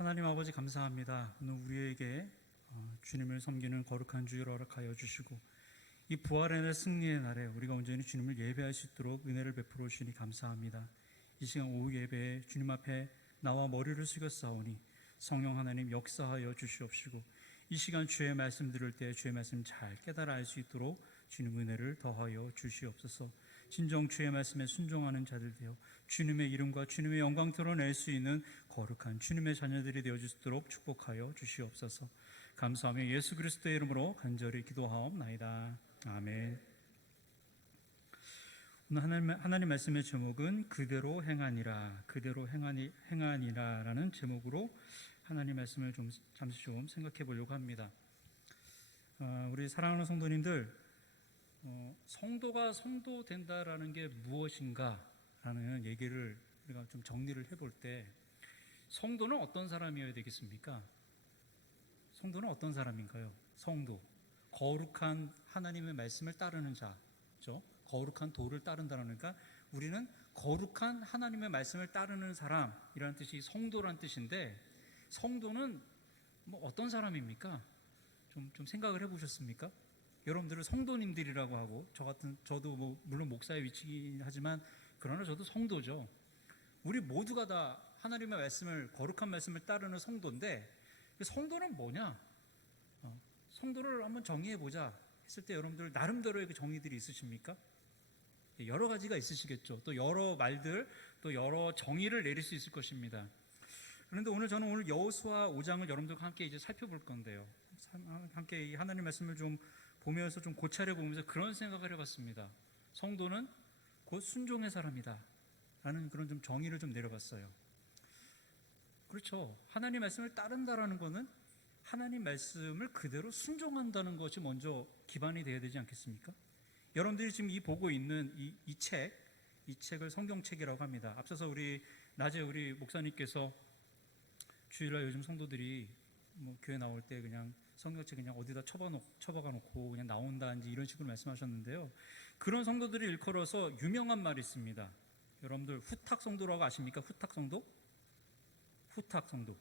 하나님 아버지 감사합니다. 오늘 우리에게 주님을 섬기는 거룩한 주일을 허락하여 주시고 이 부활의 날 승리의 날에 우리가 온전히 주님을 예배할 수 있도록 은혜를 베풀어 주시니 감사합니다. 이 시간 오후 예배에 주님 앞에 나와 머리를 숙였사오니 성령 하나님 역사하여 주시옵시고 이 시간 주의 말씀 들을 때 주의 말씀 잘 깨달아 알 수 있도록 주님 은혜를 더하여 주시옵소서. 진정 주의 말씀에 순종하는 자들 되어 주님의 이름과 주님의 영광 드러낼 수 있는 거룩한 주님의 자녀들이 되어 주시도록 축복하여 주시옵소서. 감사하며 예수 그리스도의 이름으로 간절히 기도하옵나이다. 아멘. 오늘 하나님 말씀의 제목은 그대로 행하니라, 그대로 행하니라라는 제목으로 하나님 말씀을 잠시 생각해 보려고 합니다. 우리 사랑하는 성도님들, 성도가 성도 된다라는 게 무엇인가라는 얘기를 우리가 좀 정리를 해볼 때 성도는 어떤 사람이어야 되겠습니까? 성도는 어떤 사람인가요? 성도, 거룩한 하나님의 말씀을 따르는 자죠. 거룩한 도를 따른다니까 우리는 거룩한 하나님의 말씀을 따르는 사람이라는 뜻이 성도란 뜻인데, 성도는 어떤 사람입니까? 좀 생각을 해보셨습니까? 여러분들은 성도님들이라고 하고 저도 물론 목사의 위치이긴 하지만 그러나 저도 성도죠. 우리 모두가 다 하나님의 말씀을, 거룩한 말씀을 따르는 성도인데, 성도는 뭐냐? 성도를 한번 정의해보자 했을 때 여러분들 나름대로의 그 정의들이 있으십니까? 여러 가지가 있으시겠죠. 또 여러 말들, 또 여러 정의를 내릴 수 있을 것입니다. 그런데 저는 여호수아 5장을 여러분들과 함께 이제 살펴볼 건데요. 함께 이 하나님 말씀을 좀 보면서 좀 고찰해 보면서 그런 생각을 해봤습니다. 성도는 곧 순종의 사람이다 라는 그런 좀 정의를 좀 내려봤어요. 그렇죠. 하나님 말씀을 따른다라는 것은 하나님 말씀을 그대로 순종한다는 것이 먼저 기반이 되어야 되지 않겠습니까? 여러분들이 지금 보고 있는 이 책을 성경책이라고 합니다. 앞서서 낮에 우리 목사님께서 주일날 요즘 성도들이 교회 나올 때 그냥 성경책 그냥 어디다 처박아 놓고 그냥 나온다든지 이런 식으로 말씀하셨는데요. 그런 성도들이 일컬어서 유명한 말이 있습니다. 여러분들 후탁 성도라고 아십니까? 후탁 성도? 후탁 성도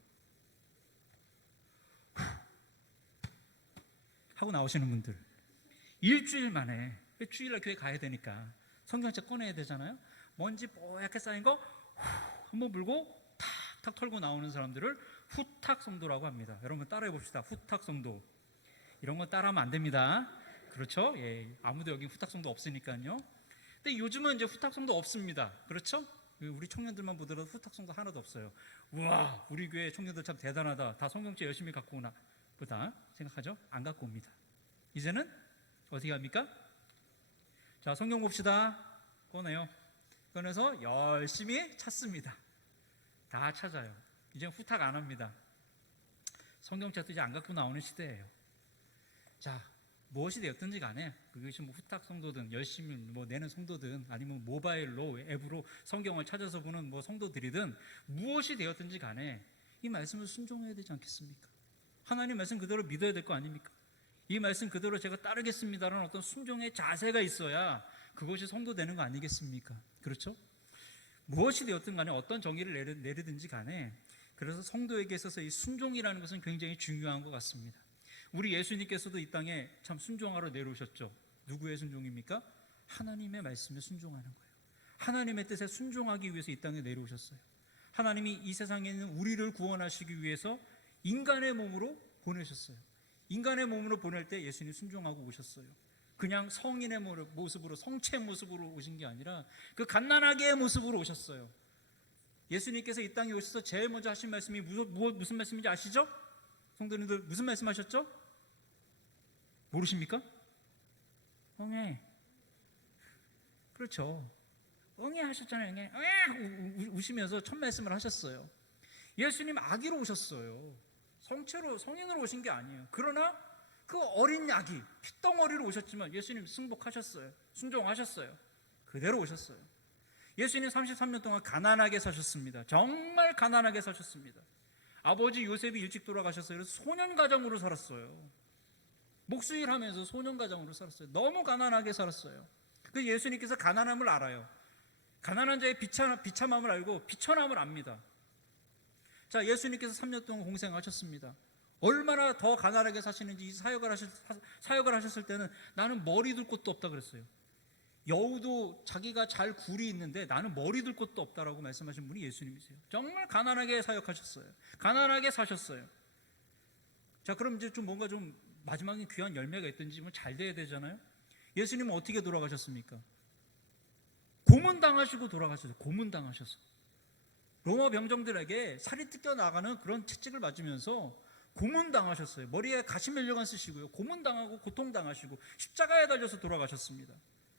하고 나오시는 분들, 일주일 만에 주일날 교회 가야 되니까 성경책 꺼내야 되잖아요. 먼지 뽀얗게 쌓인 거 한번 불고 탁탁 털고 나오는 사람들을 후탁 성도라고 합니다. 여러분 따라해 봅시다. 후탁 성도. 이런 거 따라하면 안 됩니다. 그렇죠? 예, 아무도 여기 후탁 성도 없으니까요. 근데 요즘은 이제 후탁 성도 없습니다. 그렇죠? 우리 청년들만 보더라도 후탁 성도 하나도 없어요. 우와, 우리 교회 청년들 참 대단하다. 다 성경책 열심히 갖고 오나 보다 생각하죠? 안 갖고 옵니다. 이제는 어떻게 합니까? 자, 성경 봅시다. 꺼내서 열심히 찾습니다. 다 찾아요. 이제는 후탁 안 합니다. 성경책도 이제 안 갖고 나오는 시대예요. 자, 무엇이 되었든지 간에 그것이 후탁 성도든 열심히 내는 성도든 아니면 모바일로 앱으로 성경을 찾아서 보는 성도들이든 무엇이 되었든지 간에 이 말씀을 순종해야 되지 않겠습니까? 하나님 말씀 그대로 믿어야 될 거 아닙니까? 이 말씀 그대로 제가 따르겠습니다라는 어떤 순종의 자세가 있어야 그것이 성도 되는 거 아니겠습니까? 그렇죠? 무엇이 되었든 간에 어떤 정의를 내리든지 간에 그래서 성도에게 있어서 이 순종이라는 것은 굉장히 중요한 것 같습니다. 우리 예수님께서도 이 땅에 참 순종하러 내려오셨죠. 누구의 순종입니까? 하나님의 말씀에 순종하는 거예요. 하나님의 뜻에 순종하기 위해서 이 땅에 내려오셨어요. 하나님이 이 세상에 있는 우리를 구원하시기 위해서 인간의 몸으로 보내셨어요. 인간의 몸으로 보낼 때 예수님이 순종하고 오셨어요. 그냥 성인의 모습으로, 성체 모습으로 오신 게 아니라 그 갓난아기의 모습으로 오셨어요. 예수님께서 이 땅에 오셔서 제일 먼저 하신 말씀이 무슨 말씀인지 아시죠? 성도님들 무슨 말씀하셨죠? 모르십니까? 응애. 그렇죠. 응애 하셨잖아요. 응애 우시면서 첫 말씀을 하셨어요. 예수님 아기로 오셨어요. 성인으로 오신 게 아니에요. 그러나 그 어린 아기, 핏덩어리로 오셨지만 예수님 승복하셨어요. 순종하셨어요. 그대로 오셨어요. 예수님 33년 동안 가난하게 사셨습니다. 정말 가난하게 사셨습니다. 아버지 요셉이 일찍 돌아가셨어요. 그래서 소년가정으로 살았어요. 목수일하면서 소년가정으로 살았어요. 너무 가난하게 살았어요. 그래서 예수님께서 가난함을 알아요. 가난한 자의 비참함을 알고 비천함을 압니다. 자, 예수님께서 3년 동안 공생하셨습니다. 얼마나 더 가난하게 사시는지 사역을 하셨을 때는 나는 머리 둘 곳도 없다 그랬어요. 여우도 자기가 잘 굴이 있는데 나는 머리 둘 곳도 없다라고 말씀하신 분이 예수님이세요. 정말 가난하게 사역하셨어요. 가난하게 사셨어요. 자, 그럼 이제 좀 뭔가 좀 마지막에 귀한 열매가 있든지 뭐 잘 돼야 되잖아요. 예수님은 어떻게 돌아가셨습니까? 고문당하시고 돌아가셨어요. 고문당하셨어요. 로마 병정들에게 살이 뜯겨 나가는 그런 채찍을 맞으면서 고문당하셨어요. 머리에 가시면류관 쓰시고요. 고문당하고 고통당하시고 십자가에 달려서 돌아가셨습니다.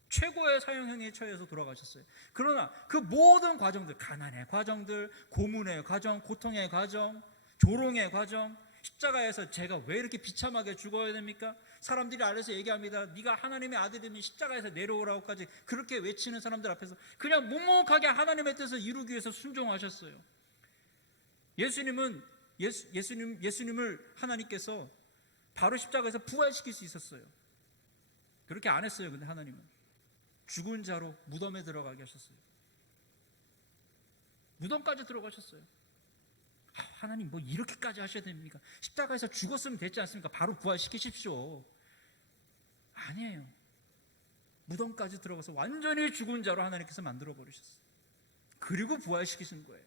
최고의 사형행위에 처해서 돌아가셨어요. 그러나 그 모든 과정들, 가난의 과정들, 고문의 과정, 고통의 과정, 조롱의 과정, 십자가에서 제가 왜 이렇게 비참하게 죽어야 됩니까? 사람들이 아래서 얘기합니다. 네가 하나님의 아들이니 십자가에서 내려오라고까지 그렇게 외치는 사람들 앞에서 그냥 묵묵하게 하나님의 뜻을 이루기 위해서 순종하셨어요. 예수님을 하나님께서 바로 십자가에서 부활시킬 수 있었어요. 그렇게 안 했어요. 근데 하나님은 죽은 자로 무덤에 들어가게 하셨어요. 무덤까지 들어가셨어요. 하나님 뭐 이렇게까지 하셔야 됩니까? 십자가에서 죽었으면 됐지 않습니까? 바로 부활시키십시오. 아니에요. 무덤까지 들어가서 완전히 죽은 자로 하나님께서 만들어버리셨어요. 그리고 부활시키신 거예요.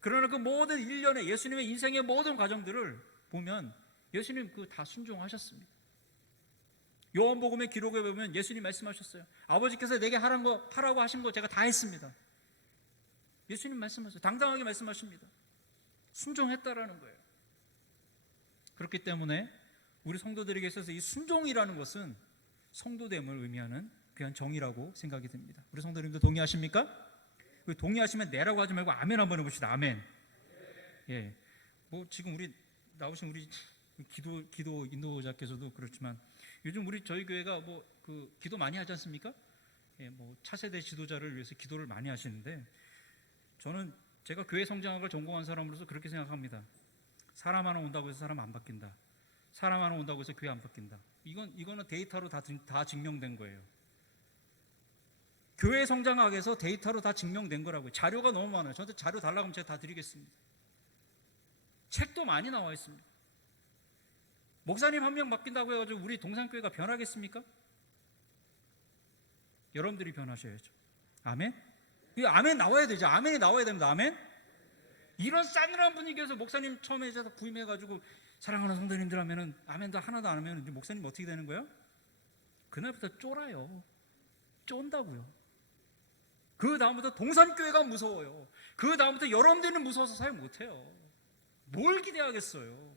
그러나 그 모든 일련의 예수님의 인생의 모든 과정들을 보면 예수님 그 다 순종하셨습니다. 요한복음의 기록에 보면 예수님 말씀하셨어요. 아버지께서 내게 하라고 하신 거 제가 다 했습니다. 예수님 말씀하셨어요. 당당하게 말씀하십니다. 순종했다라는 거예요. 그렇기 때문에 우리 성도들에게 있어서 이 순종이라는 것은 성도됨을 의미하는 귀한 정의라고 생각이 듭니다. 우리 성도님들 동의하십니까? 동의하시면 네라고 하지 말고 아멘 한번 해봅시다. 아멘. 예. 뭐 지금 나오신 우리 기도 인도자께서도 그렇지만 요즘 저희 교회가 뭐 그 기도 많이 하지 않습니까? 예, 뭐 차세대 지도자를 위해서 기도를 많이 하시는데 저는 제가 교회 성장학을 전공한 사람으로서 그렇게 생각합니다. 사람 하나 온다고 해서 사람 안 바뀐다. 사람 하나 온다고 해서 교회 안 바뀐다. 이거는 데이터로 다 증명된 거예요. 교회 성장학에서 데이터로 다 증명된 거라고요. 자료가 너무 많아요. 저한테 자료 달라고 하면 제가 다 드리겠습니다. 책도 많이 나와 있습니다. 목사님 한 명 바뀐다고 해가지고 우리 동산교회가 변하겠습니까? 여러분들이 변하셔야죠. 아멘? 이 아멘 나와야 되죠. 아멘이 나와야 됩니다. 아멘? 이런 싸늘한 분위기에서 목사님 처음에 이제 부임해가지고 사랑하는 성도님들 하면은 아멘도 하나도 안 하면 이제 목사님 어떻게 되는 거예요? 그날부터 쫄아요. 쫀다고요. 그 다음부터 동산교회가 무서워요. 그 다음부터 여러분들은 무서워서 사역 못해요. 뭘 기대하겠어요?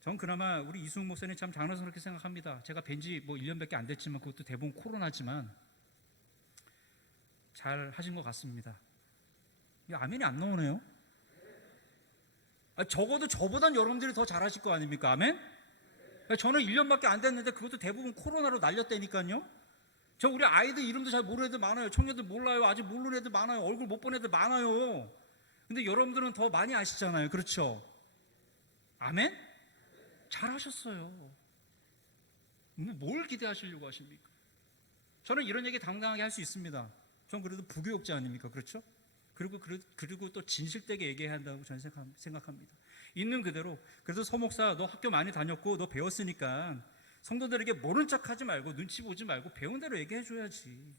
전 그나마 우리 이승훈 목사님 참 장로스럽게 생각합니다. 제가 뵌지 뭐 1년밖에 안 됐지만 그것도 대부분 코로나지만 잘 하신 것 같습니다. 아멘이 안 나오네요. 적어도 저보단 여러분들이 더 잘하실 거 아닙니까? 아멘? 저는 1년밖에 안 됐는데 그것도 대부분 코로나로 날렸다니까요. 저 우리 아이들 이름도 잘 모르는 애들 많아요. 청년들 몰라요. 아직 모르는 애들 많아요. 얼굴 못 본 애들 많아요. 근데 여러분들은 더 많이 아시잖아요. 그렇죠? 아멘? 잘하셨어요. 뭘 기대하시려고 하십니까? 저는 이런 얘기 당당하게 할 수 있습니다. 전 그래도 부교육자 아닙니까? 그렇죠? 그리고 또 진실되게 얘기해야 한다고 저는 생각합니다. 있는 그대로 그래서 서목사 너 학교 많이 다녔고 너 배웠으니까 성도들에게 모른 척하지 말고 눈치 보지 말고 배운 대로 얘기해 줘야지.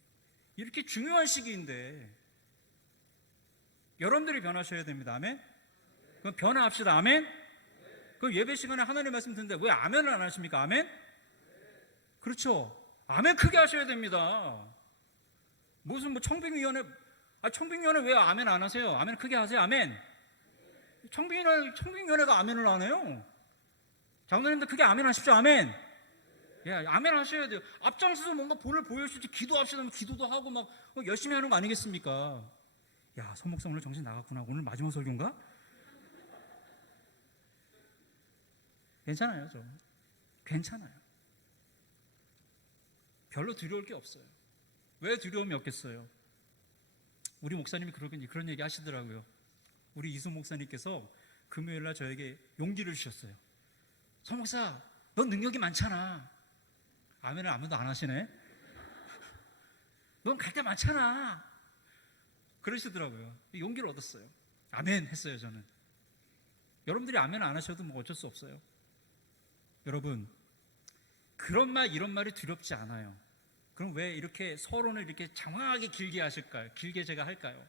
이렇게 중요한 시기인데 여러분들이 변하셔야 됩니다. 아멘? 그럼 변화합시다. 아멘? 그럼 예배 시간에 하나님 말씀 듣는데 왜 아멘을 안 하십니까? 아멘? 그렇죠. 아멘 크게 하셔야 됩니다. 무슨 뭐 청빙위원회 왜 아멘 안 하세요? 아멘 크게 하세요. 아멘. 청빙위원회가 아멘을 안 해요. 장로님들 크게 아멘 하십시오. 아멘. 예, 아멘 하셔야 돼요. 앞장서서 뭔가 본을 보여주지 기도합시다. 기도도 하고 막 열심히 하는 거 아니겠습니까? 야, 손목사 오늘 정신 나갔구나. 오늘 마지막 설교인가? 괜찮아요, 괜찮아요. 별로 두려울 게 없어요. 왜 두려움이 없겠어요? 우리 목사님이 그런 얘기 하시더라고요. 우리 이수 목사님께서 금요일날 저에게 용기를 주셨어요. 서 목사, 넌 능력이 많잖아. 아멘을 아무도 안 하시네. 넌 갈 데 많잖아. 그러시더라고요. 용기를 얻었어요. 아멘 했어요. 저는. 여러분들이 아멘 안 하셔도 뭐 어쩔 수 없어요. 여러분, 그런 말 이런 말이 두렵지 않아요. 그럼 왜 이렇게 서론을 이렇게 장황하게 길게 하실까요? 길게 제가 할까요?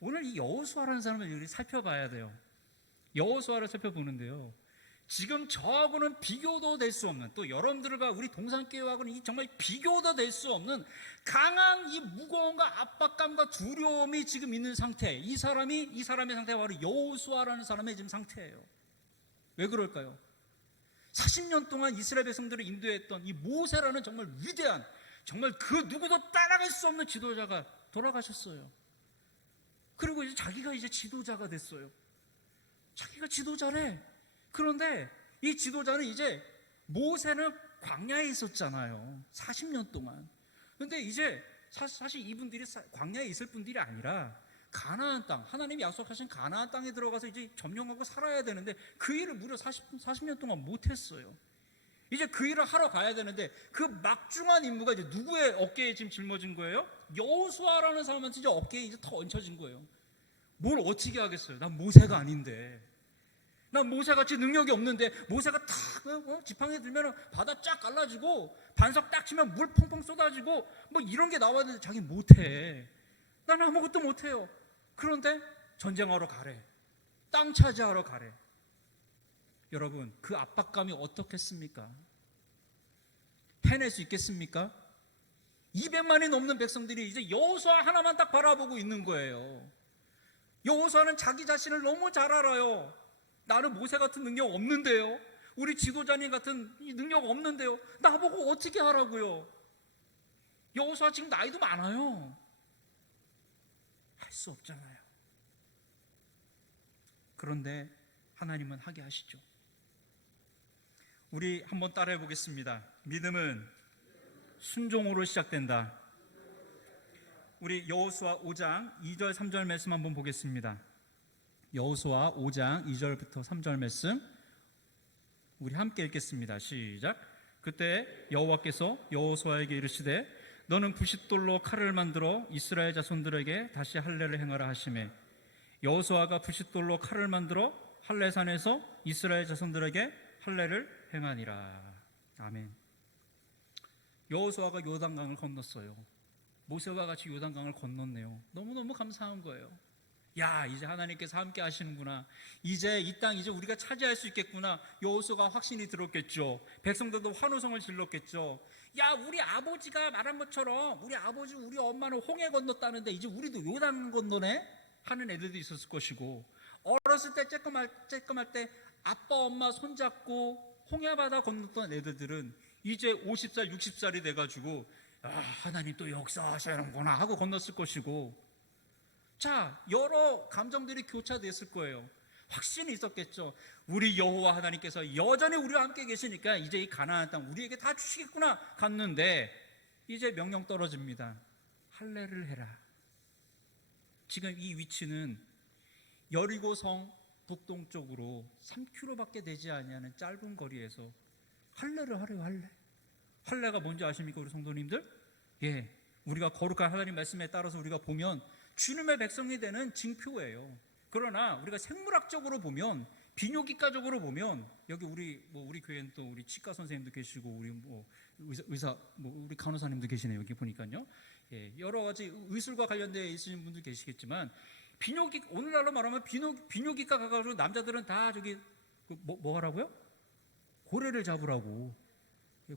오늘 이 여호수아라는 사람을 우리 살펴봐야 돼요. 여호수아를 살펴보는데요, 지금 저하고는 비교도 될 수 없는, 또 여러분들과 우리 동산교회하고는 정말 비교도 될 수 없는 강한 이 무거움과 압박감과 두려움이 지금 있는 상태. 이 사람의 상태가 바로 여호수아라는 사람의 지금 상태예요. 왜 그럴까요? 40년 동안 이스라엘 백성들을 인도했던 이 모세라는 정말 위대한, 정말 그 누구도 따라갈 수 없는 지도자가 돌아가셨어요. 그리고 이제 자기가 이제 지도자가 됐어요. 자기가 지도자래. 그런데 이 지도자는 이제, 모세는 광야에 있었잖아요. 40년 동안. 그런데 이제 사실 이분들이 광야에 있을 분들이 아니라 가나안 땅, 하나님이 약속하신 가나안 땅에 들어가서 이제 점령하고 살아야 되는데 그 일을 무려 40년 동안 못했어요. 이제 그 일을 하러 가야 되는데 그 막중한 임무가 이제 누구의 어깨에 지금 짊어진 거예요? 여호수아라는 사람한테 이제 어깨에 이제 더 얹혀진 거예요. 뭘 어떻게 하겠어요? 난 모세가 아닌데, 난 모세같이 능력이 없는데, 모세가 탁 지팡이 들면 바다 쫙 갈라지고 반석 딱 치면 물 펑펑 쏟아지고 뭐 이런 게 나와야 되는데 자기 못해. 나는 아무것도 못해요. 그런데 전쟁하러 가래, 땅 차지하러 가래. 여러분, 그 압박감이 어떻겠습니까? 해낼 수 있겠습니까? 200만이 넘는 백성들이 이제 여호수아 하나만 딱 바라보고 있는 거예요. 여호수아는 자기 자신을 너무 잘 알아요. 나는 모세 같은 능력 없는데요, 우리 지도자님 같은 능력 없는데요, 나보고 어떻게 하라고요? 여호수아 지금 나이도 많아요. 할 수 없잖아요. 그런데 하나님은 하게 하시죠. 우리 한번 따라해 보겠습니다. 믿음은 순종으로 시작된다. 우리 여호수아 5장 2절 3절 말씀 한번 보겠습니다. 여호수아 5장 2절부터 3절 말씀 우리 함께 읽겠습니다. 시작. 그때 여호와께서 여호수아에게 이르시되 너는 부싯돌로 칼을 만들어 이스라엘 자손들에게 다시 할례를 행하라 하시매 여호수아가 부싯돌로 칼을 만들어 할례산에서 이스라엘 자손들에게 할례를 행하니라. 아멘. 여호수아가 요단강을 건넜어요. 모세와 같이 요단강을 건넜네요. 너무너무 감사한 거예요. 야, 이제 하나님께서 함께 하시는구나. 이제 이 땅 이제 우리가 차지할 수 있겠구나. 여호수아가 확신이 들었겠죠. 백성들도 환호성을 질렀겠죠. 야, 우리 아버지가 말한 것처럼 우리 아버지 우리 엄마는 홍해 건넜다는데 이제 우리도 요단 건너네 하는 애들도 있었을 것이고, 어렸을 때 쬐끔할 때 아빠 엄마 손잡고 홍해바다 건넜던 애들은 이제 50살 60살이 돼가지고 하나님 또 역사하시는구나 하고 건넜을 것이고, 자, 여러 감정들이 교차됐을 거예요. 확신이 있었겠죠. 우리 여호와 하나님께서 여전히 우리와 함께 계시니까 이제 이 가나안 땅 우리에게 다 주시겠구나 갔는데 이제 명령 떨어집니다. 할례를 해라. 지금 이 위치는 여리고성 북동쪽으로 3km밖에 되지 않는 짧은 거리에서 할례를 하래요. 할례가 뭔지 아십니까, 우리 성도님들? 예, 우리가 거룩한 하나님 말씀에 따라서 우리가 보면 주님의 백성이 되는 징표예요. 그러나 우리가 생물학적으로 보면, 비뇨기과적으로 보면, 여기 우리 교회는 또 우리 치과 선생님도 계시고 우리 의사 우리 간호사님도 계시네요. 여기 보니까요. 예, 여러 가지 의술과 관련되어 있으신 분도 계시겠지만, 오늘날로 말하면 비뇨기과 가가지고 남자들은 다 저기 뭐 하라고요? 고래를 잡으라고,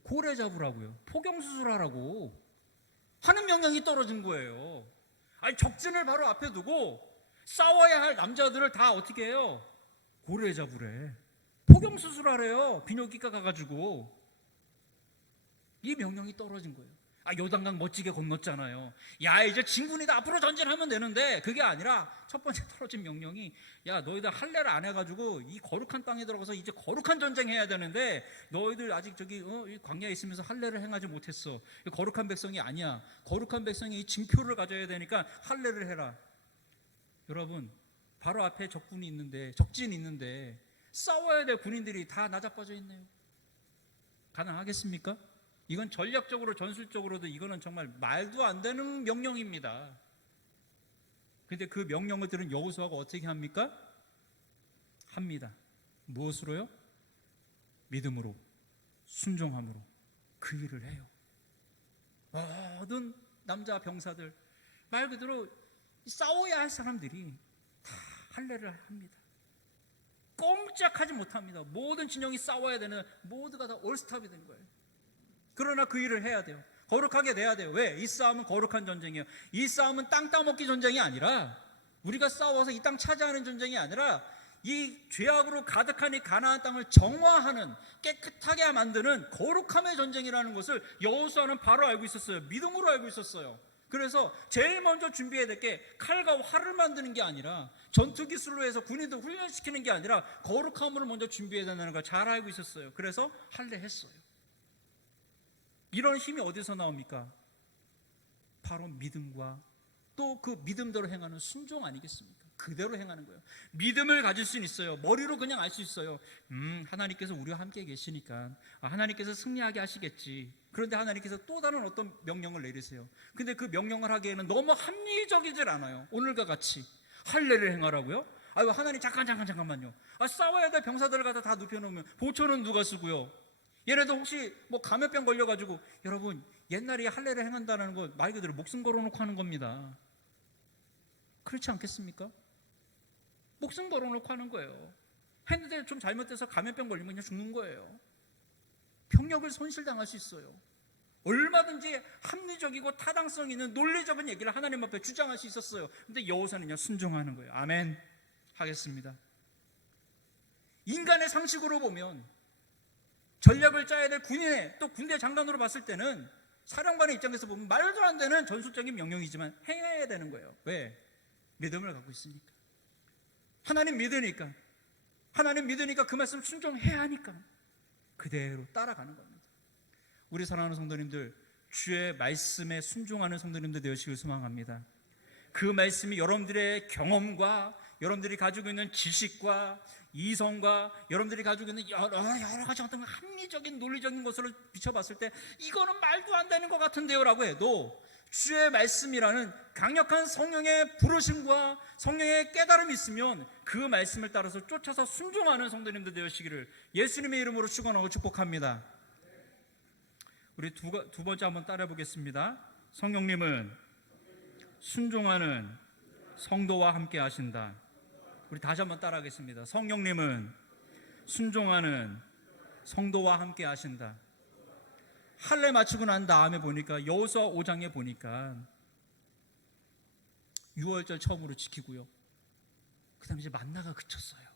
고래 잡으라고요, 포경수술하라고 하는 명령이 떨어진 거예요. 아니, 적진을 바로 앞에 두고 싸워야 할 남자들을 다 어떻게 해요? 고래 잡으래, 포경수술하래요. 비뇨기과 가가지고. 이 명령이 떨어진 거예요. 요단강 멋지게 건넜잖아요. 야, 이제 진군이다, 앞으로 전진하면 되는데, 그게 아니라 첫 번째 떨어진 명령이, 야, 너희들 할례를 안 해가지고 이 거룩한 땅에 들어가서 이제 거룩한 전쟁해야 되는데 너희들 아직 저기 광야에 있으면서 할례를 행하지 못했어. 거룩한 백성이 아니야. 거룩한 백성이 이 징표를 가져야 되니까 할례를 해라. 여러분, 바로 앞에 적군이 있는데, 적진이 있는데 싸워야 될 군인들이 다 나자빠져 있네요. 가능하겠습니까? 이건 전략적으로 전술적으로도 이거는 정말 말도 안 되는 명령입니다. 근데 그 명령을 들은 여호수아가 어떻게 합니까? 합니다. 무엇으로요? 믿음으로, 순종함으로 그 일을 해요. 모든 남자 병사들, 말 그대로 싸워야 할 사람들이 다 할례를 합니다. 꼼짝하지 못합니다. 모든 진영이 싸워야 되는, 모두가 다 올스탑이 된 거예요. 그러나 그 일을 해야 돼요. 거룩하게 돼야 돼요. 왜? 이 싸움은 거룩한 전쟁이에요. 이 싸움은 땅 따먹기 전쟁이 아니라, 우리가 싸워서 이 땅 차지하는 전쟁이 아니라, 이 죄악으로 가득한 이 가나안 땅을 정화하는, 깨끗하게 만드는 거룩함의 전쟁이라는 것을 여호수아는 바로 알고 있었어요. 믿음으로 알고 있었어요. 그래서 제일 먼저 준비해야 될 게 칼과 활을 만드는 게 아니라, 전투 기술로 해서 군인들 훈련시키는 게 아니라 거룩함을 먼저 준비해야 된다는 걸 잘 알고 있었어요. 그래서 할례했어요. 이런 힘이 어디서 나옵니까? 바로 믿음과 또 그 믿음대로 행하는 순종 아니겠습니까? 그대로 행하는 거예요. 믿음을 가질 수는 있어요. 머리로 그냥 알 수 있어요. 하나님께서 우리와 함께 계시니까 하나님께서 승리하게 하시겠지. 그런데 하나님께서 또 다른 어떤 명령을 내리세요. 근데 그 명령을 하기에는 너무 합리적이질 않아요. 오늘과 같이 할례를 행하라고요? 아유, 하나님 잠깐만요. 싸워야 될 병사들을 갖다 다 눕혀놓으면 보초는 누가 쓰고요? 얘네들 혹시 뭐 감염병 걸려가지고, 여러분 옛날에 할례를 행한다는 거 말 그대로 목숨 걸어놓고 하는 겁니다. 그렇지 않겠습니까? 목숨 걸어놓고 하는 거예요. 했는데 좀 잘못돼서 감염병 걸리면 그냥 죽는 거예요. 병력을 손실당할 수 있어요. 얼마든지 합리적이고 타당성 있는 논리적인 얘기를 하나님 앞에 주장할 수 있었어요. 근데 여호수아는 그냥 순종하는 거예요. 아멘 하겠습니다. 인간의 상식으로 보면, 전략을 짜야 될 군인의, 또 군대 장관으로 봤을 때는, 사령관의 입장에서 보면 말도 안 되는 전술적인 명령이지만 행해야 되는 거예요. 왜? 믿음을 갖고 있으니까. 하나님 믿으니까 그 말씀 순종해야 하니까 그대로 따라가는 겁니다. 우리 사랑하는 성도님들, 주의 말씀에 순종하는 성도님들 되시길 소망합니다. 그 말씀이 여러분들의 경험과 여러분들이 가지고 있는 지식과 이성과 여러분들이 가지고 있는 여러 가지 어떤 합리적인 논리적인 것으로 비춰봤을 때 이거는 말도 안 되는 것 같은데요 라고 해도, 주의 말씀이라는 강력한 성령의 부르심과 성령의 깨달음이 있으면 그 말씀을 따라서 쫓아서 순종하는 성도님들 되시기를 예수님의 이름으로 축원하고 축복합니다. 우리 두 번째 한번 따라해 보겠습니다. 성령님은 순종하는 성도와 함께 하신다. 우리 다시 한번 따라하겠습니다. 성령님은 순종하는 성도와 함께 하신다. 할례 마치고 난 다음에 보니까, 여호수아 5장에 보니까 유월절 처음으로 지키고요, 그 다음에 이제 만나가 그쳤어요.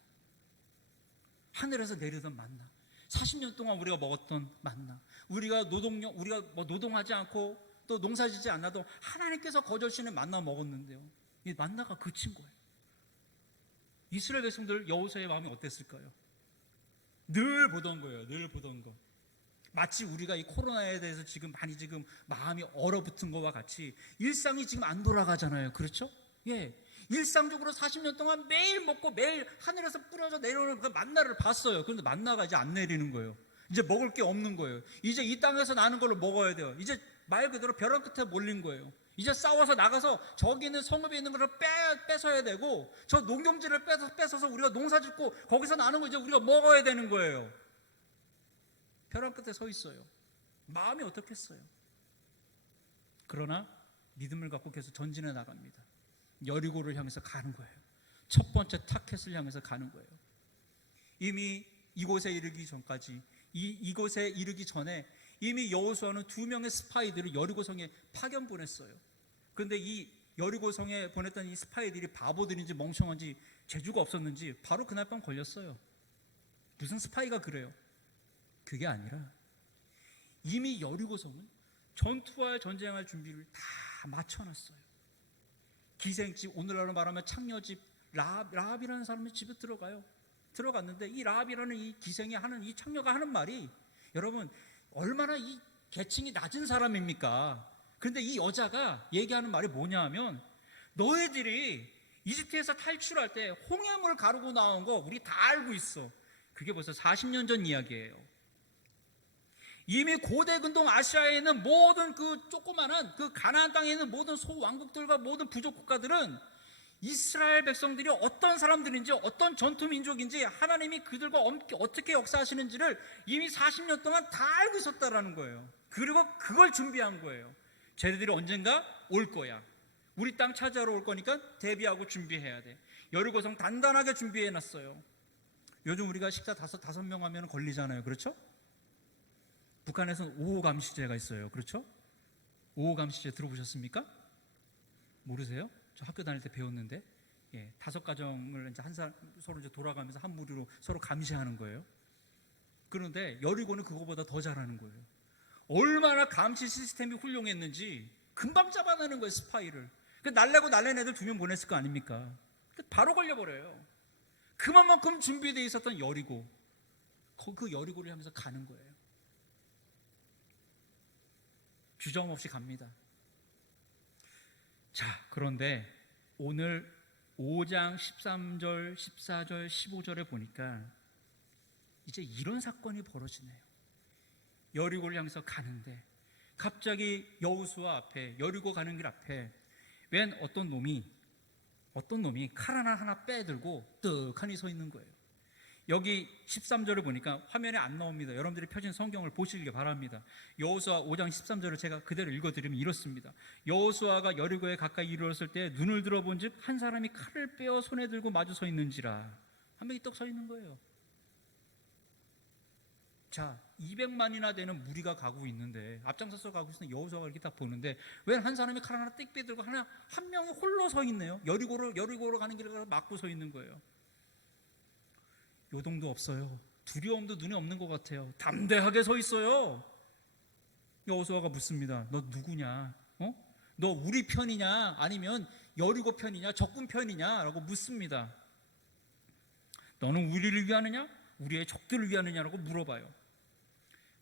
하늘에서 내리던 만나, 40년 동안 우리가 먹었던 만나, 우리가 노동하지 않고 또 농사짓지 않아도 하나님께서 거저주시는 만나 먹었는데요, 이 만나가 그친 거예요. 이스라엘 백성들, 여호수아의 마음이 어땠을까요? 늘 보던 거예요. 늘 보던 거. 마치 우리가 이 코로나에 대해서 지금 마음이 얼어붙은 것과 같이 일상이 지금 안 돌아가잖아요. 그렇죠? 예. 일상적으로 40년 동안 매일 먹고 매일 하늘에서 뿌려져 내려오는 그 만나를 봤어요. 그런데 만나가 이제 안 내리는 거예요. 이제 먹을 게 없는 거예요. 이제 이 땅에서 나는 걸로 먹어야 돼요. 이제 말 그대로 벼랑 끝에 몰린 거예요. 이제 싸워서 나가서 저기 있는 성읍에 있는 걸 뺏어야 되고, 저 농경지를 뺏어서 우리가 농사 짓고 거기서 나는 거 이제 우리가 먹어야 되는 거예요. 벼랑 끝에 서 있어요. 마음이 어떻겠어요? 그러나 믿음을 갖고 계속 전진해 나갑니다. 여리고를 향해서 가는 거예요. 첫 번째 타켓을 향해서 가는 거예요. 이미 이곳에 이르기 전까지, 이곳에 이르기 전에 이미 여호수아는 2명의 스파이들을 여리고성에 파견 보냈어요. 그런데 이 여리고성에 보냈던 이 스파이들이 바보들인지 멍청한지 재주가 없었는지 바로 그날 밤 걸렸어요. 무슨 스파이가 그래요? 그게 아니라 이미 여리고성은 전투와 전쟁할 준비를 다 마쳐놨어요. 기생집, 오늘날로 말하면 창녀집, 라합이라는 사람의 집에 들어갔는데, 이 라합이라는 이 기생이 하는, 이 창녀가 하는 말이, 여러분 얼마나 이 계층이 낮은 사람입니까? 그런데 이 여자가 얘기하는 말이 뭐냐 하면, 너희들이 이집트에서 탈출할 때 홍해물 가르고 나온 거 우리 다 알고 있어. 그게 벌써 40년 전 이야기예요. 이미 고대 근동 아시아에 있는 모든 그 조그마한 그 가나안 땅에 있는 모든 소왕국들과 모든 부족 국가들은 이스라엘 백성들이 어떤 사람들인지 어떤 전투 민족인지 하나님이 그들과 어떻게 역사하시는지를 이미 40년 동안 다 알고 있었다라는 거예요. 그리고 그걸 준비한 거예요. 쟤네들이 언젠가 올 거야. 우리 땅 찾아러 올 거니까 대비하고 준비해야 돼. 여리고성 단단하게 준비해놨어요. 요즘 우리가 식사 다섯 명 하면 걸리잖아요. 그렇죠? 북한에서는 5호 감시제가 있어요. 그렇죠? 5호 감시제 들어보셨습니까? 모르세요? 저 학교 다닐 때 배웠는데, 5가정을 이제 한 사람 서로 이제 돌아가면서 한 무리로 서로 감시하는 거예요. 그런데 여리고는 그거보다 더 잘하는 거예요. 얼마나 감시 시스템이 훌륭했는지 금방 잡아내는 거예요, 스파이를. 날래고 날랜 애들 2명 보냈을 거 아닙니까? 바로 걸려버려요. 그만큼 준비되어 있었던 여리고, 그 여리고를 향해서 가는 거예요. 주저없이 갑니다. 자, 그런데 오늘 5장 13절, 14절, 15절에 보니까 이제 이런 사건이 벌어지네요. 여리고를 향해서 가는데 갑자기 여호수아 앞에, 여리고 가는 길 앞에 웬 어떤 놈이 칼 하나 빼들고 떡하니 서 있는 거예요. 여기 13절을 보니까 화면에 안 나옵니다. 여러분들이 펴진 성경을 보시길 바랍니다. 여호수아 5장 13절을 제가 그대로 읽어드리면 이렇습니다. 여호수아가 여리고에 가까이 이르렀을 때 눈을 들어본 즉 한 사람이 칼을 빼어 손에 들고 마주 서 있는지라. 한 명이 떡 서 있는 거예요. 자, 200만이나 되는 무리가 가고 있는데, 앞장서서 가고 있는 여호수아가 이렇게 딱 보는데 왜 한 사람이 칼 하나 띡 빼들고 한 명이 홀로 서 있네요. 여리고로 가는 길을 막고 서 있는 거예요. 요동도 없어요. 두려움도 눈에 없는 것 같아요. 담대하게 서 있어요. 여호수아가 묻습니다. 너 누구냐? 너 우리 편이냐? 아니면 여리고 편이냐? 적군 편이냐? 라고 묻습니다. 너는 우리를 위하느냐? 우리의 적들을 위하느냐라고 물어봐요.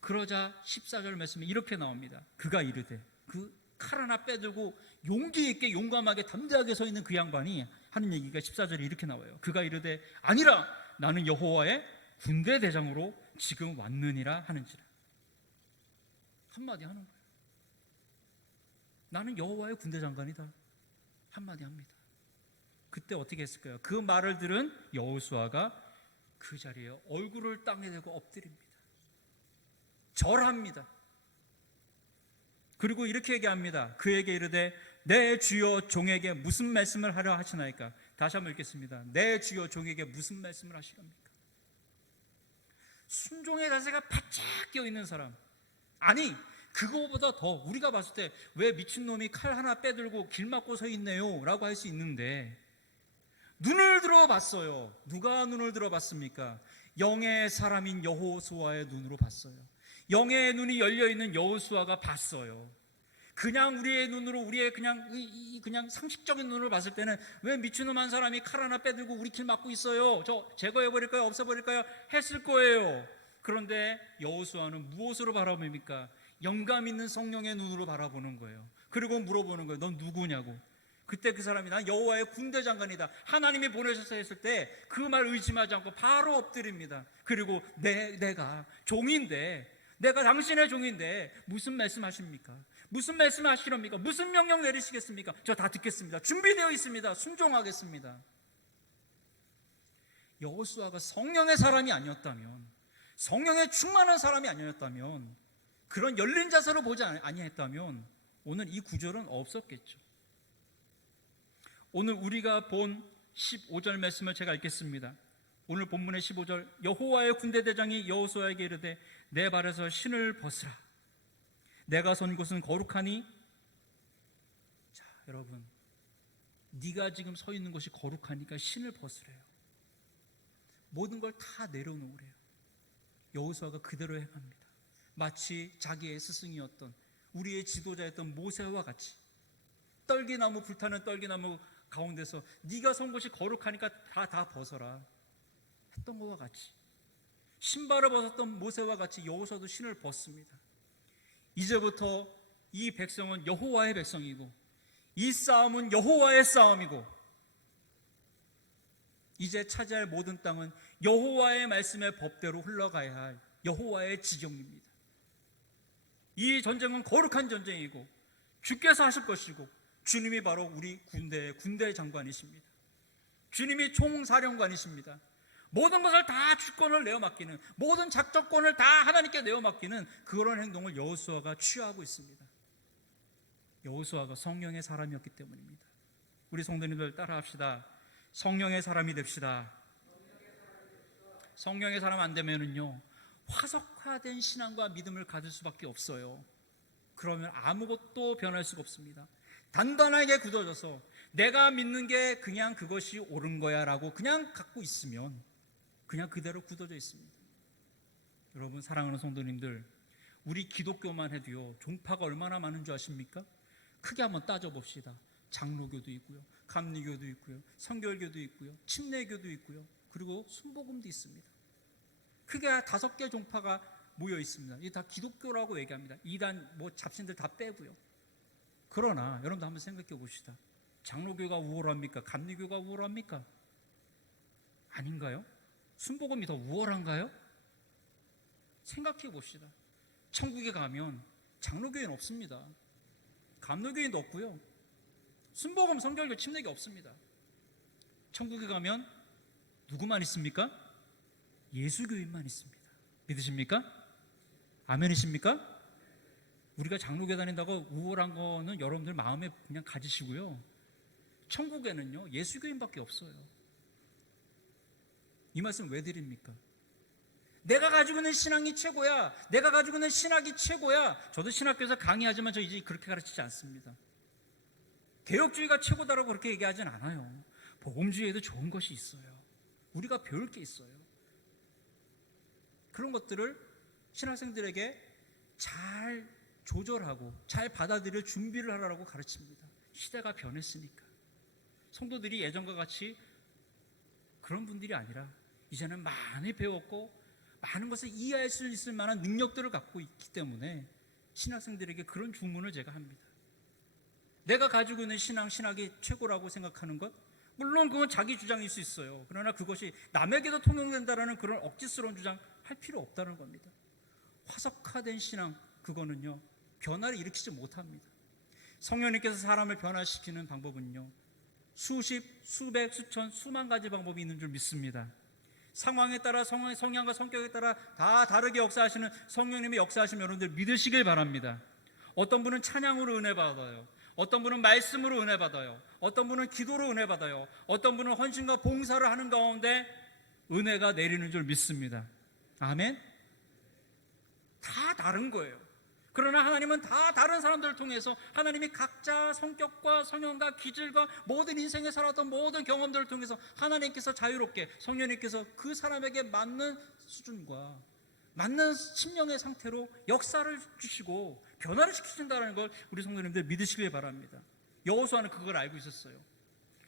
그러자 14절 말씀에 이렇게 나옵니다. 그가 이르되, 그 칼 하나 빼들고 용기 있게 용감하게 담대하게 서 있는 그 양반이 하는 얘기가 14절에 이렇게 나와요. 그가 이르되, 아니라 나는 여호와의 군대 대장으로 지금 왔느니라 하는지라. 한마디 하는 거예요. 나는 여호와의 군대 장관이다. 한마디 합니다. 그때 어떻게 했을까요? 그 말을 들은 여호수아가 그 자리에 얼굴을 땅에 대고 엎드립니다. 절합니다. 그리고 이렇게 얘기합니다. 그에게 이르되, 내 주여 종에게 무슨 말씀을 하려 하시나이까? 다시 한번 읽겠습니다. 내 주여 종에게 무슨 말씀을 하시렵니까? 순종의 자세가 바짝 끼어있는 사람. 아니, 그거보다 더 우리가 봤을 때 왜 미친놈이 칼 하나 빼들고 길 막고 서 있네요 라고 할 수 있는데, 눈을 들어봤어요. 누가 눈을 들어봤습니까? 영의 사람인 여호수아의 눈으로 봤어요. 영의 눈이 열려있는 여호수아가 봤어요. 그냥 우리의 눈으로, 우리의 그냥 상식적인 눈으로 봤을 때는 왜 미친놈 한 사람이 칼 하나 빼들고 우리 길 막고 있어요? 저 제거해버릴까요? 없애버릴까요? 했을 거예요. 그런데 여호수아는 무엇으로 바라봅니까? 영감 있는 성령의 눈으로 바라보는 거예요. 그리고 물어보는 거예요. 넌 누구냐고. 그때 그 사람이 난 여호와의 군대 장관이다. 하나님이 보내셔서 했을 때 그 말 의심하지 않고 바로 엎드립니다. 그리고 내가 종인데, 내가 당신의 종인데 무슨 말씀하십니까? 무슨 말씀하시렵니까? 무슨 명령 내리시겠습니까? 저 다 듣겠습니다. 준비되어 있습니다. 순종하겠습니다. 여호수아가 성령의 사람이 아니었다면, 성령에 충만한 사람이 아니었다면, 그런 열린 자세로 보지 아니했다면 오늘 이 구절은 없었겠죠. 오늘 우리가 본 15절 말씀을 제가 읽겠습니다. 오늘 본문의 15절, 여호와의 군대 대장이 여호수아에게 이르되, 내 발에서 신을 벗으라. 내가 선 곳은 거룩하니. 자, 여러분, 네가 지금 서 있는 곳이 거룩하니까 신을 벗으래요. 모든 걸 다 내려놓으래요. 여호수아가 그대로 행합니다. 마치 자기의 스승이었던, 우리의 지도자였던 모세와 같이 떨기나무, 불타는 떨기나무 가운데서 네가 선 곳이 거룩하니까 다 벗어라 했던 것과 같이, 신발을 벗었던 모세와 같이 여호수아도 신을 벗습니다. 이제부터 이 백성은 여호와의 백성이고, 이 싸움은 여호와의 싸움이고, 이제 차지할 모든 땅은 여호와의 말씀의 법대로 흘러가야 할 여호와의 지경입니다. 이 전쟁은 거룩한 전쟁이고 주께서 하실 것이고 주님이 바로 우리 군대 장관이십니다. 주님이 총사령관이십니다. 모든 것을 다 주권을 내어 맡기는, 모든 작전권을 다 하나님께 내어 맡기는 그런 행동을 여호수아가 취하고 있습니다. 여호수아가 성령의 사람이었기 때문입니다. 우리 성도님들 따라합시다. 성령의 사람이 됩시다. 성령의 사람 안 되면은요, 화석화된 신앙과 믿음을 가질 수밖에 없어요. 그러면 아무것도 변할 수가 없습니다. 단단하게 굳어져서 내가 믿는 게 그냥 그것이 옳은 거야 라고 그냥 갖고 있으면 그냥 그대로 굳어져 있습니다. 여러분 사랑하는 성도님들, 우리 기독교만 해도요, 종파가 얼마나 많은 줄 아십니까? 크게 한번 따져봅시다. 장로교도 있고요, 감리교도 있고요, 성결교도 있고요, 침례교도 있고요, 그리고 순복음도 있습니다. 크게 5개 종파가 모여 있습니다. 이게 다 기독교라고 얘기합니다. 이단 잡신들 다 빼고요. 그러나 여러분도 한번 생각해 봅시다. 장로교가 우월합니까? 감리교가 우월합니까? 아닌가요? 순복음이 더 우월한가요? 생각해 봅시다. 천국에 가면 장로교회는 없습니다. 감로교회는 없고요, 순복음, 성결교, 침례교 없습니다. 천국에 가면 누구만 있습니까? 예수교인만 있습니다. 믿으십니까? 아멘이십니까? 우리가 장로교 다닌다고 우월한 거는 여러분들 마음에 그냥 가지시고요, 천국에는요 예수교인밖에 없어요. 이 말씀 왜 드립니까? 내가 가지고 있는 신앙이 최고야, 내가 가지고 있는 신학이 최고야. 저도 신학교에서 강의하지만 저 이제 그렇게 가르치지 않습니다. 개혁주의가 최고다라고 그렇게 얘기하진 않아요. 복음주의에도 좋은 것이 있어요. 우리가 배울 게 있어요. 그런 것들을 신학생들에게 잘 조절하고 잘 받아들일 준비를 하라고 가르칩니다. 시대가 변했으니까. 성도들이 예전과 같이 그런 분들이 아니라 이제는 많이 배웠고 많은 것을 이해할 수 있을 만한 능력들을 갖고 있기 때문에 신학생들에게 그런 주문을 제가 합니다. 내가 가지고 있는 신학이 최고라고 생각하는 것, 물론 그건 자기 주장일 수 있어요. 그러나 그것이 남에게도 통용된다는 그런 억지스러운 주장 할 필요 없다는 겁니다. 화석화된 신앙, 그거는요 변화를 일으키지 못합니다. 성령님께서 사람을 변화시키는 방법은요 수십, 수백, 수천, 수만 가지 방법이 있는 줄 믿습니다. 상황에 따라, 성향과 성격에 따라 다 다르게 역사하시는 성령님의 역사하심 여러분들 믿으시길 바랍니다. 어떤 분은 찬양으로 은혜 받아요, 어떤 분은 말씀으로 은혜 받아요, 어떤 분은 기도로 은혜 받아요, 어떤 분은 헌신과 봉사를 하는 가운데 은혜가 내리는 줄 믿습니다. 아멘? 다 다른 거예요. 그러나 하나님은 다 다른 사람들을 통해서 하나님이 각자 성격과 성향과 기질과 모든 인생에 살았던 모든 경험들을 통해서 하나님께서 자유롭게, 성령님께서 그 사람에게 맞는 수준과 맞는 심령의 상태로 역사를 주시고 변화를 시키신다는 걸 우리 성도님들 믿으시길 바랍니다. 여호수아는 그걸 알고 있었어요.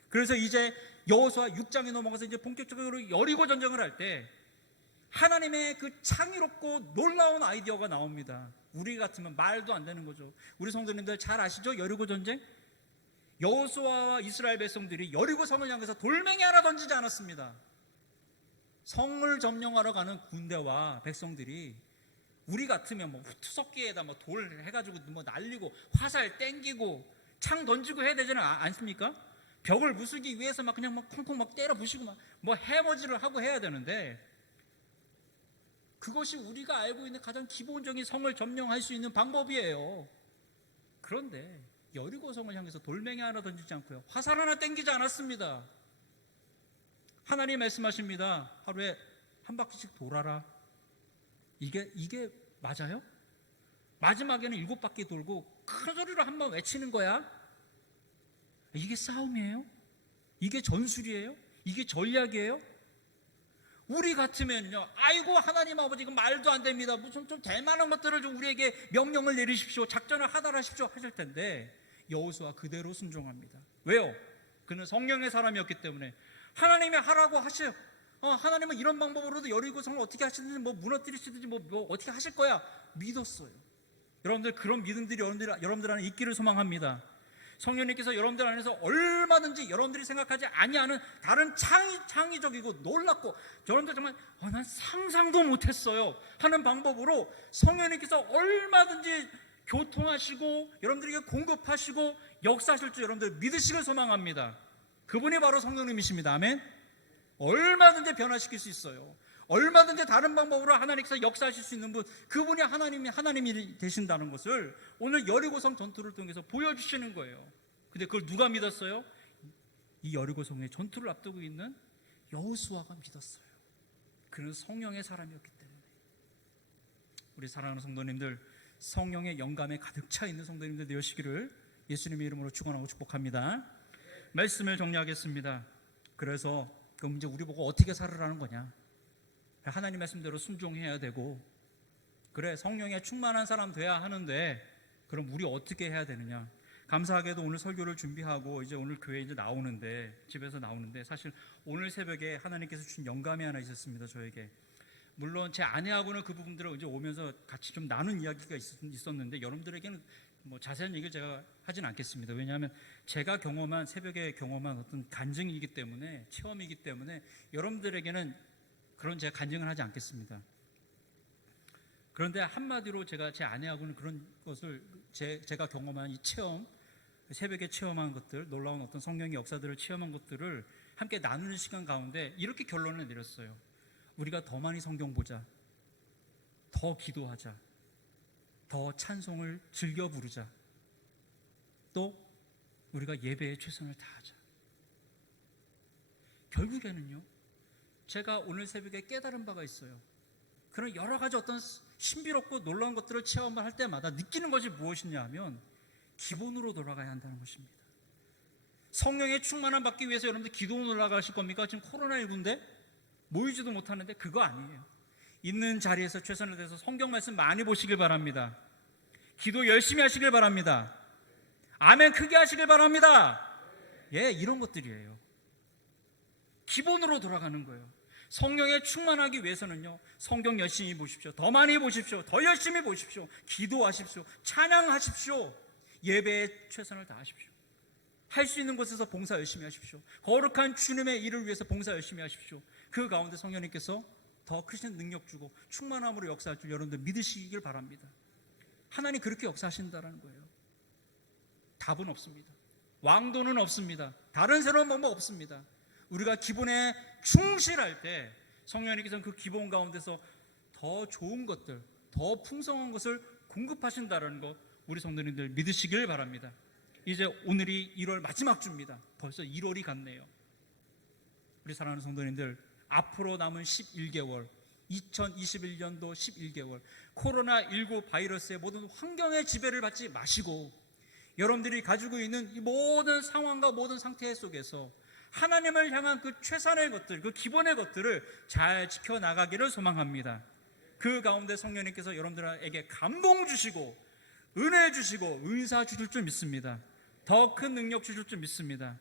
그래서 이제 여호수아 6장에 넘어가서 이제 본격적으로 여리고 전쟁을 할 때 하나님의 그 창의롭고 놀라운 아이디어가 나옵니다. 우리 같으면 말도 안 되는 거죠. 우리 성도님들 잘 아시죠? 여리고 전쟁? 여호수아와 이스라엘 백성들이 여리고 성을 향해서 돌멩이 하나 던지지 않았습니다. 성을 점령하러 가는 군대와 백성들이 우리 같으면 투석기에다 돌 해가지고 날리고 화살 땡기고 창 던지고 해야 되지는 않습니까? 벽을 부수기 위해서 그냥 콩콩 때려 부시고 해머지를 하고 해야 되는데, 그것이 우리가 알고 있는 가장 기본적인 성을 점령할 수 있는 방법이에요. 그런데 여리고 성을 향해서 돌멩이 하나 던지지 않고요, 화살 하나 땡기지 않았습니다. 하나님 말씀하십니다. 하루에 한 바퀴씩 돌아라. 이게 맞아요? 마지막에는 7바퀴 돌고 큰 소리로 한번 외치는 거야? 이게 싸움이에요? 이게 전술이에요? 이게 전략이에요? 우리 같으면요, 아이고 하나님 아버지 이거 말도 안 됩니다. 무슨 좀 대만한 것들을 좀 우리에게 명령을 내리십시오, 작전을 하달하십시오 하실 텐데 여호수아 그대로 순종합니다. 왜요? 그는 성령의 사람이었기 때문에 하나님이 하라고 하셔요. 하나님은 이런 방법으로도 여리고성을 어떻게 하시든지 무너뜨리시든지 어떻게 하실 거야 믿었어요. 여러분들 그런 믿음들이 여러분들 안에 있기를 소망합니다. 성령님께서 여러분들 안에서 얼마든지 여러분들이 생각하지 아니하는 다른 창의적이고 놀랍고 여러분들 정말 난 상상도 못했어요 하는 방법으로 성령님께서 얼마든지 교통하시고 여러분들에게 공급하시고 역사하실 줄 여러분들 믿으시길 소망합니다. 그분이 바로 성령님이십니다. 아멘. 얼마든지 변화시킬 수 있어요. 얼마든지 다른 방법으로 하나님께서 역사하실 수 있는 분, 그분이 하나님이 되신다는 것을 오늘 여리고성 전투를 통해서 보여주시는 거예요. 근데 그걸 누가 믿었어요? 이 여리고성의 전투를 앞두고 있는 여호수아가 믿었어요. 그는 성령의 사람이었기 때문에. 우리 사랑하는 성도님들, 성령의 영감에 가득 차 있는 성도님들 되시기를 예수님의 이름으로 축원하고 축복합니다. 말씀을 정리하겠습니다. 그래서 그럼 이제 우리 보고 어떻게 살으라는 거냐? 하나님 말씀대로 순종해야 되고, 그래 성령에 충만한 사람 돼야 하는데, 그럼 우리 어떻게 해야 되느냐? 감사하게도 오늘 설교를 준비하고 이제 오늘 교회 이제 나오는데, 집에서 나오는데, 사실 오늘 새벽에 하나님께서 주신 영감이 하나 있었습니다. 저에게. 물론 제 아내하고는 그 부분들을 이제 오면서 같이 좀 나눈 이야기가 있었는데, 여러분들에게는 뭐 자세한 얘기를 제가 하진 않겠습니다. 왜냐하면 제가 경험한, 새벽에 경험한 어떤 간증이기 때문에, 체험이기 때문에 여러분들에게는 그런 제가 간증을 하지 않겠습니다. 그런데 한마디로 제가 제 아내하고는 그런 것을 제가 경험한 이 체험, 새벽에 체험한 것들, 놀라운 어떤 성령의 역사들을 체험한 것들을 함께 나누는 시간 가운데 이렇게 결론을 내렸어요. 우리가 더 많이 성경 보자, 더 기도하자, 더 찬송을 즐겨 부르자, 또 우리가 예배에 최선을 다하자. 결국에는요, 제가 오늘 새벽에 깨달은 바가 있어요. 그런 여러 가지 어떤 신비롭고 놀라운 것들을 체험을 할 때마다 느끼는 것이 무엇이냐 하면 기본으로 돌아가야 한다는 것입니다. 성령의 충만함 받기 위해서 여러분들 기도원 올라가실 겁니까? 지금 코로나19인데 모이지도 못하는데 그거 아니에요. 있는 자리에서 최선을 다해서 성경 말씀 많이 보시길 바랍니다. 기도 열심히 하시길 바랍니다. 아멘 크게 하시길 바랍니다. 예, 이런 것들이에요. 기본으로 돌아가는 거예요. 성령에 충만하기 위해서는요, 성경 열심히 보십시오. 더 많이 보십시오. 더 열심히 보십시오. 기도하십시오. 찬양하십시오. 예배에 최선을 다하십시오. 할 수 있는 곳에서 봉사 열심히 하십시오. 거룩한 주님의 일을 위해서 봉사 열심히 하십시오. 그 가운데 성령님께서 더 크신 능력 주고 충만함으로 역사할 줄 여러분들 믿으시길 바랍니다. 하나님 그렇게 역사하신다는 거예요. 답은 없습니다. 왕도는 없습니다. 다른 새로운 방법 없습니다. 우리가 기본에 충실할 때 성령님께서는 그 기본 가운데서 더 좋은 것들, 더 풍성한 것을 공급하신다는 것, 우리 성도님들 믿으시길 바랍니다. 이제 오늘이 1월 마지막 주입니다. 벌써 1월이 갔네요. 우리 사랑하는 성도님들, 앞으로 남은 11개월, 2021년도 11개월, 코로나19 바이러스의 모든 환경의 지배를 받지 마시고 여러분들이 가지고 있는 이 모든 상황과 모든 상태 속에서 하나님을 향한 그 최선의 것들, 그 기본의 것들을 잘 지켜나가기를 소망합니다. 그 가운데 성령님께서 여러분들에게 감동 주시고 은혜 주시고 은사 주실 줄 믿습니다. 더 큰 능력 주실 줄 믿습니다.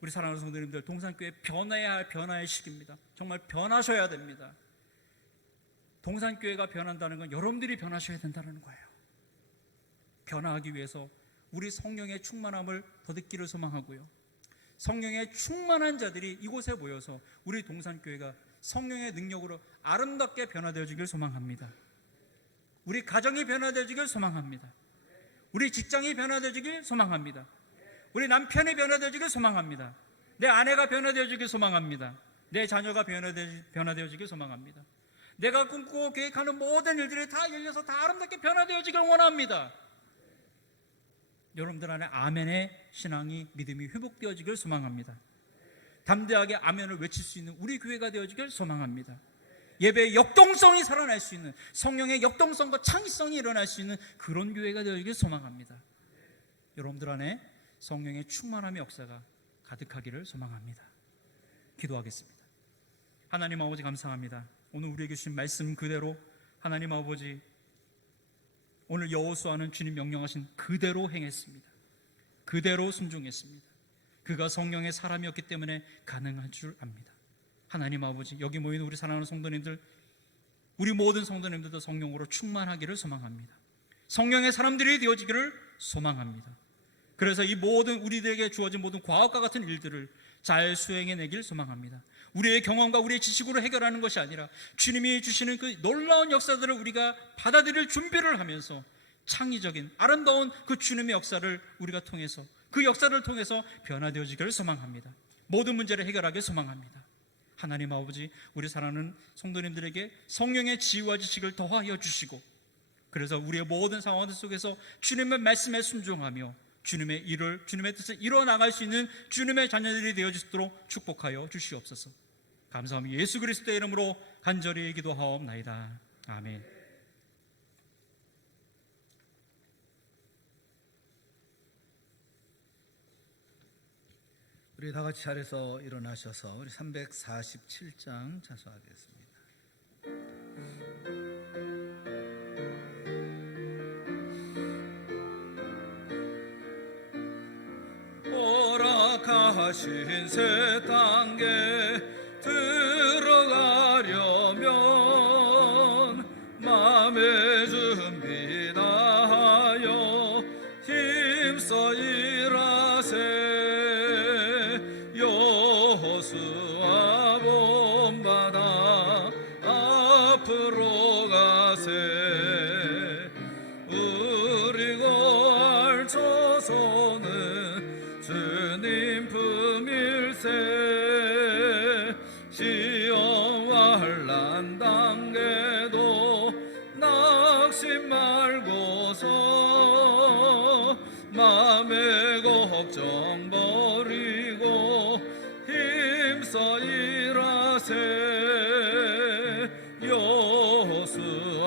우리 사랑하는 성도님들, 동산교회 변해야 할 변화의 시기입니다. 정말 변하셔야 됩니다. 동산교회가 변한다는 건 여러분들이 변하셔야 된다는 거예요. 변화하기 위해서 우리 성령의 충만함을 더 듣기를 소망하고요, 성령의 충만한 자들이 이곳에 모여서 우리 동산교회가 성령의 능력으로 아름답게 변화되어지길 소망합니다. 우리 가정이 변화되어지길 소망합니다. 우리 직장이 변화되어지길 소망합니다. 우리 남편이 변화되어지길 소망합니다. 내 아내가 변화되어지길 소망합니다. 내 자녀가 변화되어지길 소망합니다. 내가 꿈꾸고 계획하는 모든 일들이 다 열려서 다 아름답게 변화되어지길 원합니다. 여러분들 안에 아멘의 신앙이, 믿음이 회복되어지길 소망합니다. 담대하게 아멘을 외칠 수 있는 우리 교회가 되어지길 소망합니다. 예배의 역동성이 살아날 수 있는, 성령의 역동성과 창의성이 일어날 수 있는 그런 교회가 되어지길 소망합니다. 여러분들 안에 성령의 충만함의 역사가 가득하기를 소망합니다. 기도하겠습니다. 하나님 아버지 감사합니다. 오늘 우리에게 주신 말씀 그대로 하나님 아버지, 오늘 여호수아는 주님 명령하신 그대로 행했습니다. 그대로 순종했습니다. 그가 성령의 사람이었기 때문에 가능한 줄 압니다. 하나님 아버지, 여기 모인 우리 사랑하는 성도님들, 우리 모든 성도님들도 성령으로 충만하기를 소망합니다. 성령의 사람들이 되어지기를 소망합니다. 그래서 이 모든 우리들에게 주어진 모든 과업과 같은 일들을 잘 수행해내길 소망합니다. 우리의 경험과 우리의 지식으로 해결하는 것이 아니라 주님이 주시는 그 놀라운 역사들을 우리가 받아들일 준비를 하면서 창의적인 아름다운 그 주님의 역사를 우리가 통해서 그 역사를 통해서 변화되어지기를 소망합니다. 모든 문제를 해결하길 소망합니다. 하나님 아버지, 우리 사랑하는 성도님들에게 성령의 지혜와 지식을 더하여 주시고, 그래서 우리의 모든 상황 속에서 주님의 말씀에 순종하며 주님의 일을, 주님의 뜻을 이뤄나갈 수 있는 주님의 자녀들이 되어지도록 축복하여 주시옵소서. 감사하며 예수 그리스도의 이름으로 간절히 기도하옵나이다. 아멘. 우리 다 같이 자리에서 일어나셔서 우리 347장 찬송하겠습니다. 오락하신 새 단계 들어가려면 마음의 준비 다하여 힘써 일하세. 여호수아 본받아 앞으로 가세. 우리 고알 조소는 주님 품일세. 시험 환난 단계도 낙심 말고서 맘의 걱정 버리고 힘써 일하세. 여호수아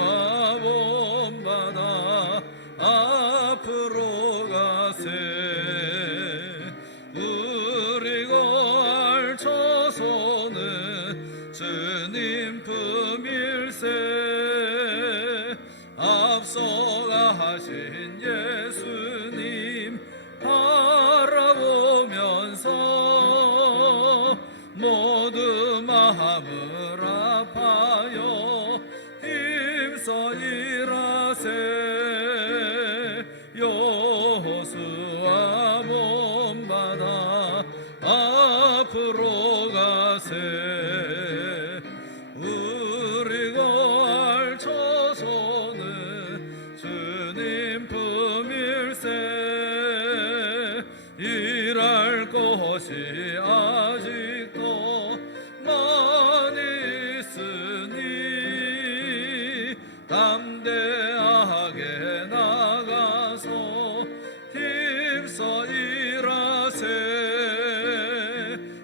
본받아 앞으로 가세. 우리 고알 조소는 주님 품일세. 앞서가신 예수님 바라보면서 모두 마음을 아파요 힘써 일하세. 여호수아 본받아 앞으로 가세. 우리 고알 조소는 주님 품일세. 일할 곳이 아직도 많이 있으니 담대하게 나가서 힘써 일하세.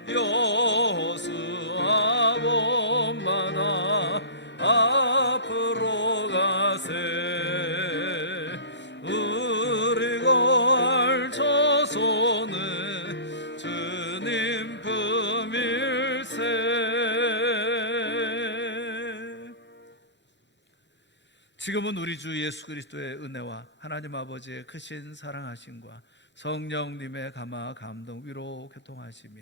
여호수아 본받아 앞으로 가세. 우리 고알 조소는 주님 품일세. 지금은 우리 주 예수 그리스도의 은혜와 하나님 아버지의 크신 사랑하심과 성령님의 감화 감동 위로 교통하심이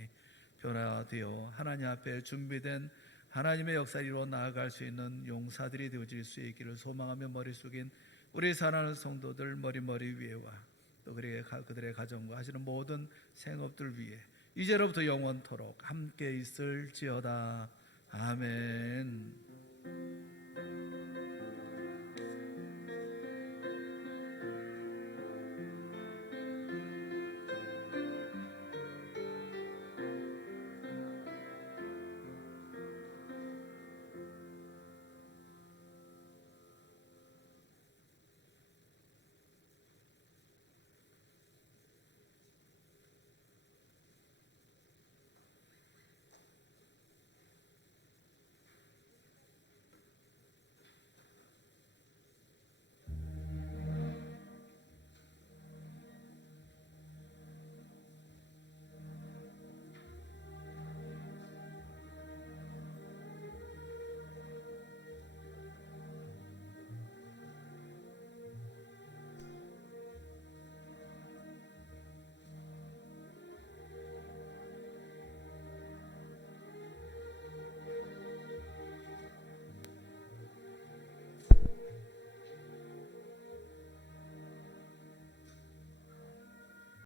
변화되어 하나님 앞에 준비된 하나님의 역사를 이루어 나아갈 수 있는 용사들이 되어질 수 있기를 소망하며 머리 숙인 우리 사랑하는 성도들 머리 위에와 또 그들의 가정과 하시는 모든 생업들 위에 이제로부터 영원토록 함께 있을지어다. 아멘.